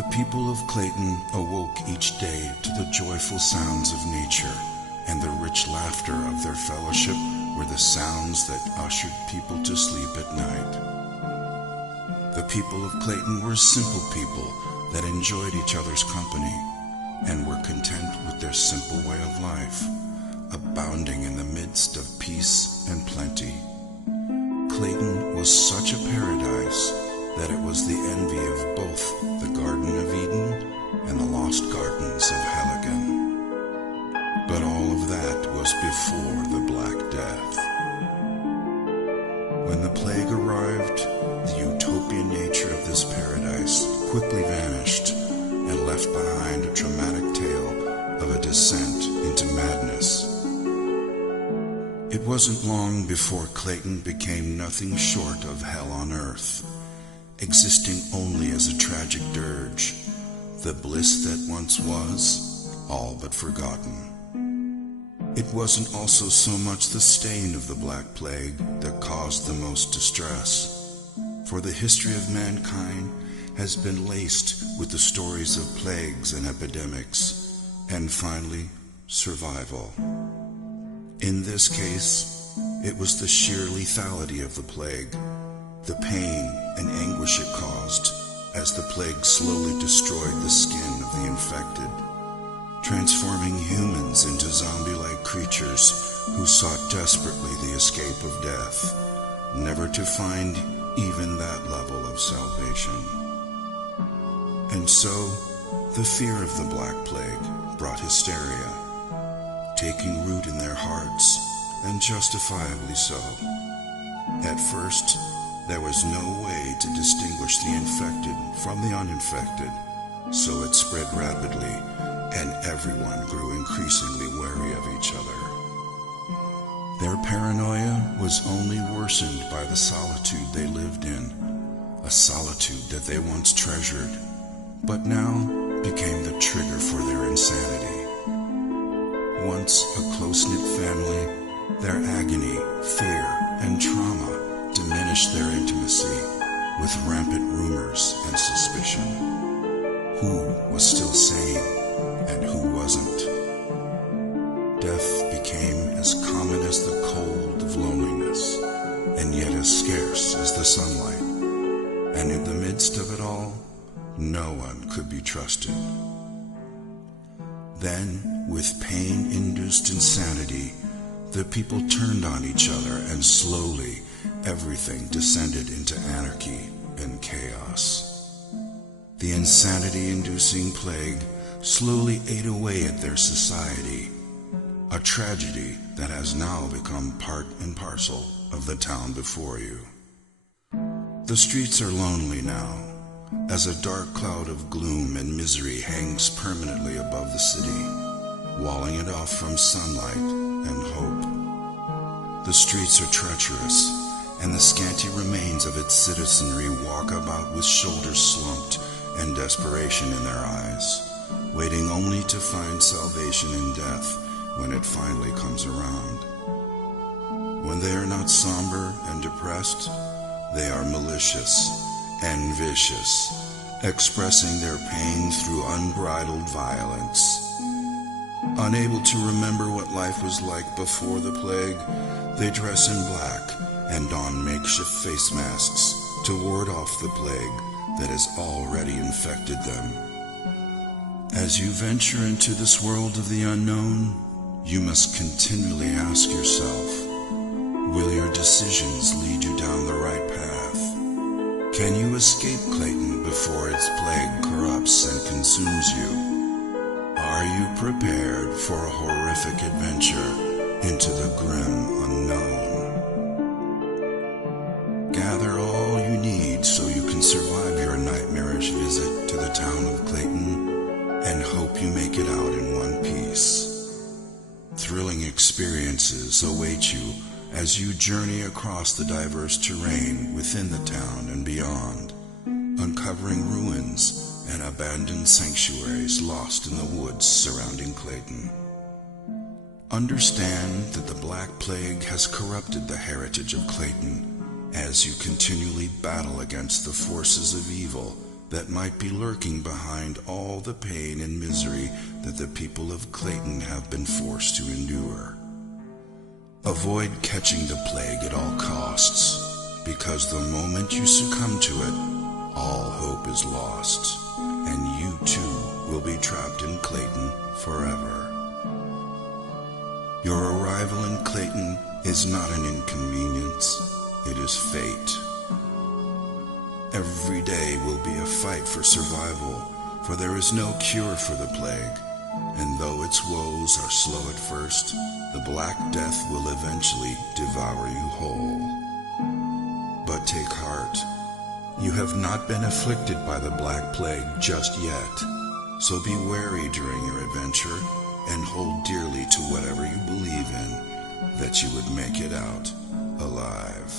The people of Clayton awoke each day to the joyful sounds of nature, and the rich laughter of their fellowship were the sounds that ushered people to sleep at night. The people of Clayton were simple people that enjoyed each other's company and were content with their simple way of life, abounding in the midst of peace and plenty. Clayton was such a paradise that it was the envy of both the Garden of Eden and the lost gardens of Helligan. But all of that was before the Black Death. When the plague arrived, the utopian nature of this paradise quickly vanished and left behind a dramatic tale of a descent into madness. It wasn't long before Clayton became nothing short of hell on earth, existing only as a tragic dirge, the bliss that once was, all but forgotten. It wasn't also so much the stain of the Black Plague that caused the most distress, for the history of mankind has been laced with the stories of plagues and epidemics, and finally, survival. In this case, it was the sheer lethality of the plague, the pain and anguish it caused as the plague slowly destroyed the skin of the infected, transforming humans into zombie-like creatures who sought desperately the escape of death, never to find even that level of salvation. And so, the fear of the Black Plague brought hysteria, taking root in their hearts, and justifiably so. At first, there was no way to distinguish the infected from the uninfected, so it spread rapidly, and everyone grew increasingly wary of each other. Their paranoia was only worsened by the solitude they lived in, a solitude that they once treasured, but now became the trigger for their insanity. Once a close-knit family, their agony, fear, and trauma diminished their intimacy with rampant rumors and suspicion. Who was still sane and who wasn't? Death became as common as the cold of loneliness, and yet as scarce as the sunlight. And in the midst of it all, no one could be trusted. Then, with pain-induced insanity, the people turned on each other, and slowly everything descended into anarchy and chaos. The insanity-inducing plague slowly ate away at their society, a tragedy that has now become part and parcel of the town before you. The streets are lonely now, as a dark cloud of gloom and misery hangs permanently above the city, walling it off from sunlight and hope. The streets are treacherous, and the scanty remains of its citizenry walk about with shoulders slumped and desperation in their eyes, waiting only to find salvation in death when it finally comes around. When they are not somber and depressed, they are malicious and vicious, expressing their pain through unbridled violence. Unable to remember what life was like before the plague, they dress in black and don makeshift face masks to ward off the plague that has already infected them. As you venture into this world of the unknown, you must continually ask yourself, will your decisions lead you down the right path? Can you escape Clayton before its plague corrupts and consumes you? Are you prepared for a horrific adventure into the grim unknown? Gather all you need so you can survive your nightmarish visit to the town of Clayton, and hope you make it out in one piece. Thrilling experiences await you as you journey across the diverse terrain within the town and beyond, uncovering ruins and abandoned sanctuaries lost in the woods surrounding Clayton. Understand that the Black Plague has corrupted the heritage of Clayton as you continually battle against the forces of evil that might be lurking behind all the pain and misery that the people of Clayton have been forced to endure. Avoid catching the plague at all costs, because the moment you succumb to it, all hope is lost, and you too will be trapped in Clayton forever. Your arrival in Clayton is not an inconvenience, it is fate. Every day will be a fight for survival, for there is no cure for the plague, and though its woes are slow at first, the Black Death will eventually devour you whole. But take heart, you have not been afflicted by the Black Plague just yet, so be wary during your adventure and hold dearly to whatever you believe in, that you would make it out alive.